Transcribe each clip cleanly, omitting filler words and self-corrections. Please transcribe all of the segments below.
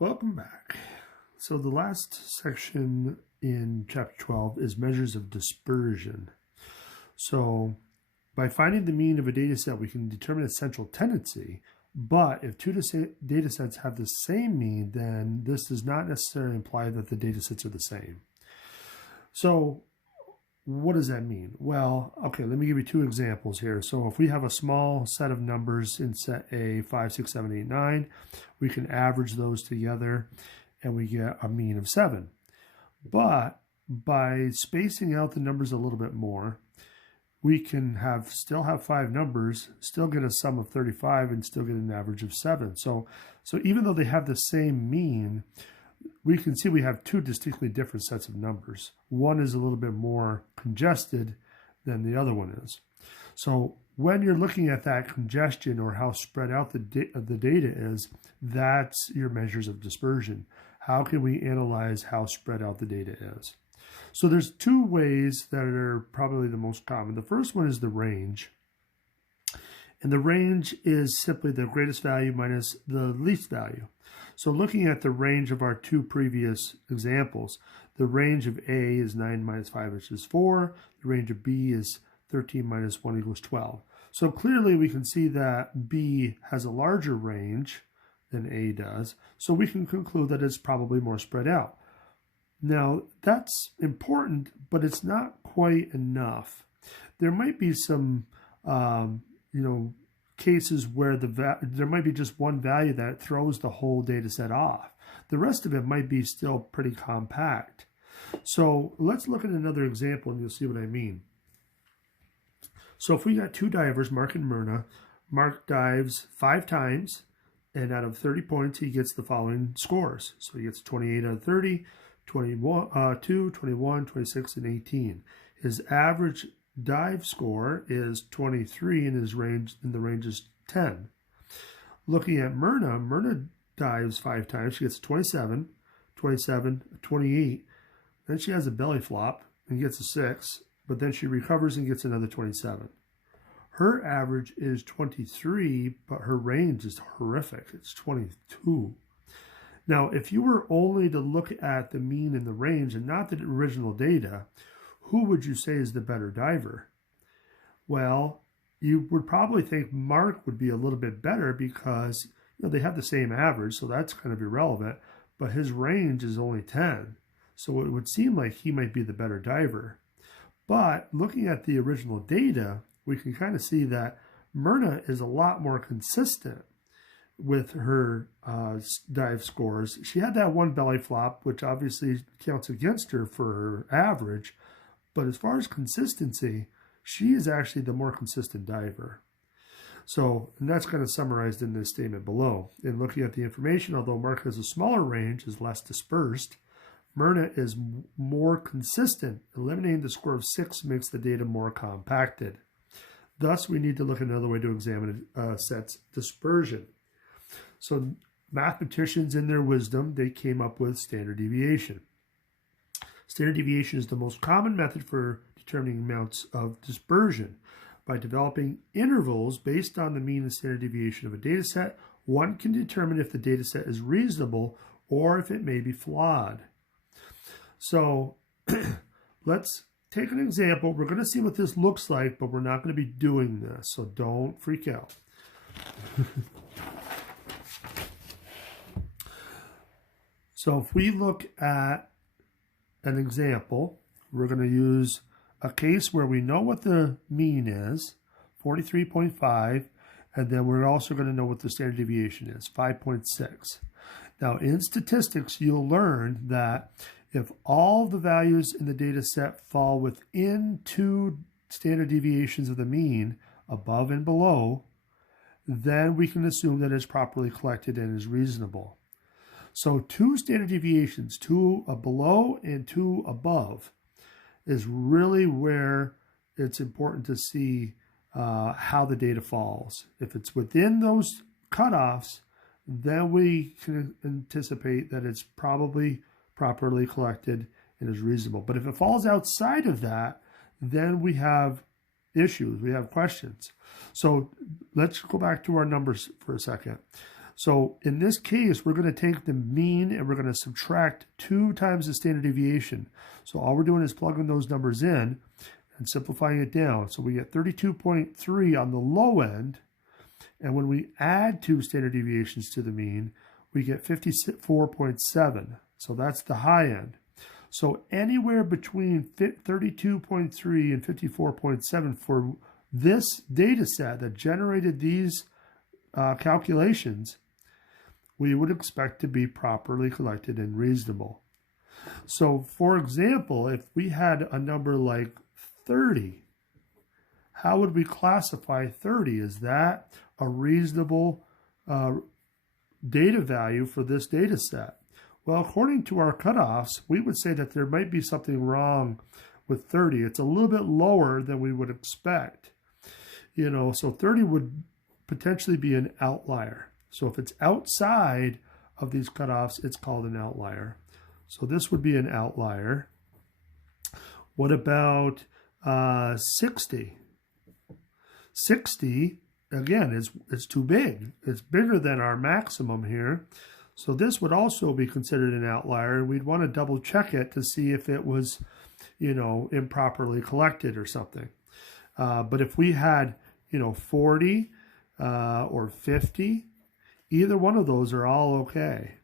Welcome back. So the last section in chapter 12 is measures of dispersion. So by finding the mean of a data set, we can determine its central tendency. But if two data sets have the same mean, then this does not necessarily imply that the data sets are the same. So what does that mean? Well, okay, let me give you two examples here. So if we have a small set of numbers in set A, 5, 6, 7, 8, 9, we can average those together and we get a mean of 7. But by spacing out the numbers a little bit more, we can still have 5 numbers, still get a sum of 35 and still get an average of 7. So even though they have the same mean, we can see we have two distinctly different sets of numbers. One is a little bit more congested than the other one is. So when you're looking at that congestion or how spread out the data is, that's your measures of dispersion. How can we analyze how spread out the data is? So there's two ways that are probably the most common. The first one is the range. And the range is simply the greatest value minus the least value. So looking at the range of our two previous examples, the range of A is 9 minus 5, which is 4. The range of B is 13 minus 1 equals 12. So clearly we can see that B has a larger range than A does. So we can conclude that it's probably more spread out. Now that's important, but it's not quite enough. There might be some cases where there might be just one value that throws the whole data set off. The rest of it might be still pretty compact. So let's look at another example and you'll see what I mean. So if we got two divers, Mark and Myrna, Mark dives 5 times and out of 30 points he gets the following scores. So he gets 28 out of 30, 2, 21, 26, and 18. His average dive score is 23 and the range is 10. Looking at Myrna dives 5 times. She gets 27, 27, 28. Then she has a belly flop and gets a 6, but then she recovers and gets another 27. Her average is 23, but her range is horrific. It's 22. Now, if you were only to look at the mean and the range and not the original data, who would you say is the better diver? Well, you would probably think Mark would be a little bit better because they have the same average, so that's kind of irrelevant, but his range is only 10. So it would seem like he might be the better diver. But looking at the original data, we can kind of see that Myrna is a lot more consistent with her dive scores. She had that one belly flop, which obviously counts against her for her average, but as far as consistency, she is actually the more consistent diver. So, and that's kind of summarized in this statement below. In looking at the information, although Mark has a smaller range, is less dispersed, Myrna is more consistent. Eliminating the score of 6 makes the data more compacted. Thus, we need to look at another way to examine a set's dispersion. So mathematicians, in their wisdom, they came up with standard deviation. Standard deviation is the most common method for determining amounts of dispersion. By developing intervals based on the mean and standard deviation of a data set, one can determine if the data set is reasonable or if it may be flawed. So let's take an example. We're going to see what this looks like, but we're not going to be doing this, so don't freak out. So if we look at an example, we're going to use a case where we know what the mean is, 43.5, and then we're also going to know what the standard deviation is, 5.6. Now in statistics, you'll learn that if all the values in the data set fall within 2 standard deviations of the mean, above and below, then we can assume that it's properly collected and is reasonable. So 2 standard deviations, 2 below and 2 above, is really where it's important to see how the data falls. If it's within those cutoffs, then we can anticipate that it's probably properly collected and is reasonable. But if it falls outside of that, then we have issues, we have questions. So let's go back to our numbers for a second. So in this case, we're going to take the mean and we're going to subtract 2 times the standard deviation. So all we're doing is plugging those numbers in and simplifying it down. So we get 32.3 on the low end. And when we add 2 standard deviations to the mean, we get 54.7. So that's the high end. So anywhere between 32.3 and 54.7 for this data set that generated these calculations, we would expect to be properly collected and reasonable. So for example, if we had a number like 30, how would we classify 30? Is that a reasonable data value for this data set? Well, according to our cutoffs, we would say that there might be something wrong with 30. It's a little bit lower than we would expect. You know, so 30 would potentially be an outlier. So if it's outside of these cutoffs, it's called an outlier. So this would be an outlier. What about 60? 60, again, it's too big. It's bigger than our maximum here. So this would also be considered an outlier. We'd want to double check it to see if it was, you know, improperly collected or something. But if we had, you know, 40 or 50, either one of those are all okay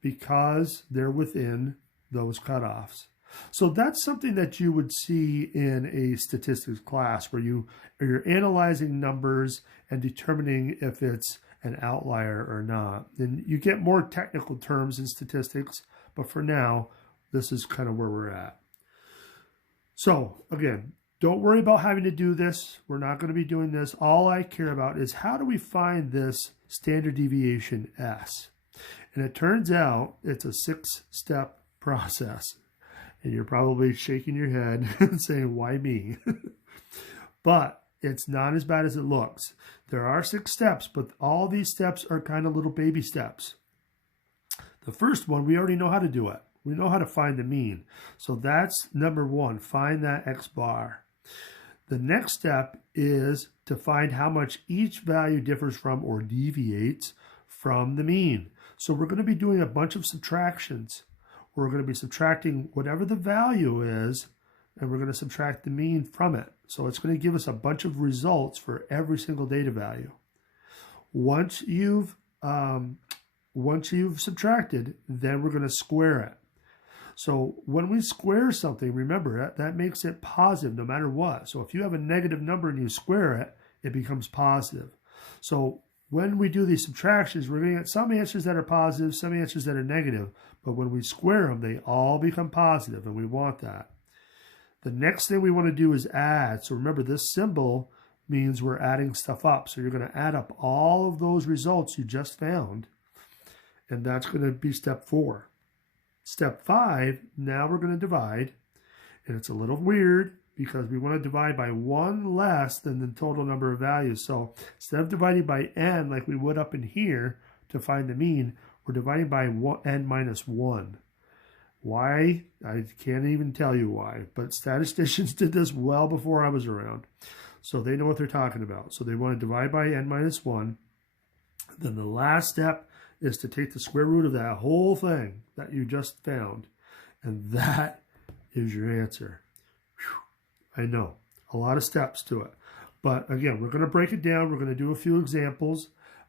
because they're within those cutoffs. So that's something that you would see in a statistics class where you're analyzing numbers and determining if it's an outlier or not. And you get more technical terms in statistics, but for now, this is kind of where we're at. So again, don't worry about having to do this. We're not going to be doing this. All I care about is how do we find this standard deviation S? And it turns out it's a 6-step process. And you're probably shaking your head and saying, why me? But it's not as bad as it looks. There are 6 steps, but all these steps are kind of little baby steps. The first one, we already know how to do it. We know how to find the mean. So that's number 1, find that X bar. The next step is to find how much each value differs from or deviates from the mean. So we're going to be doing a bunch of subtractions. We're going to be subtracting whatever the value is, and we're going to subtract the mean from it. So it's going to give us a bunch of results for every single data value. Once you've subtracted, then we're going to square it. So when we square something, remember that makes it positive no matter what. So if you have a negative number and you square it, it becomes positive. So when we do these subtractions, we're going to get some answers that are positive, some answers that are negative. But when we square them, they all become positive, and we want that. The next thing we want to do is add. So remember, this symbol means we're adding stuff up. So you're going to add up all of those results you just found, and that's going to be step 4. Step 5, now we're going to divide, and it's a little weird because we want to divide by 1 less than the total number of values. So instead of dividing by n like we would up in here to find the mean, we're dividing by n minus 1. Why? I can't even tell you why, but statisticians did this well before I was around. So they know what they're talking about. So they want to divide by n minus 1. Then the last step is to take the square root of that whole thing that you just found. And that is your answer. Whew. I know, a lot of steps to it. But again, we're going to break it down. We're going to do a few examples.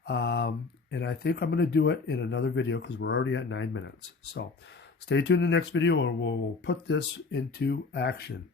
And I think I'm going to do it in another video because we're already at 9 minutes. So stay tuned in the next video and we'll put this into action.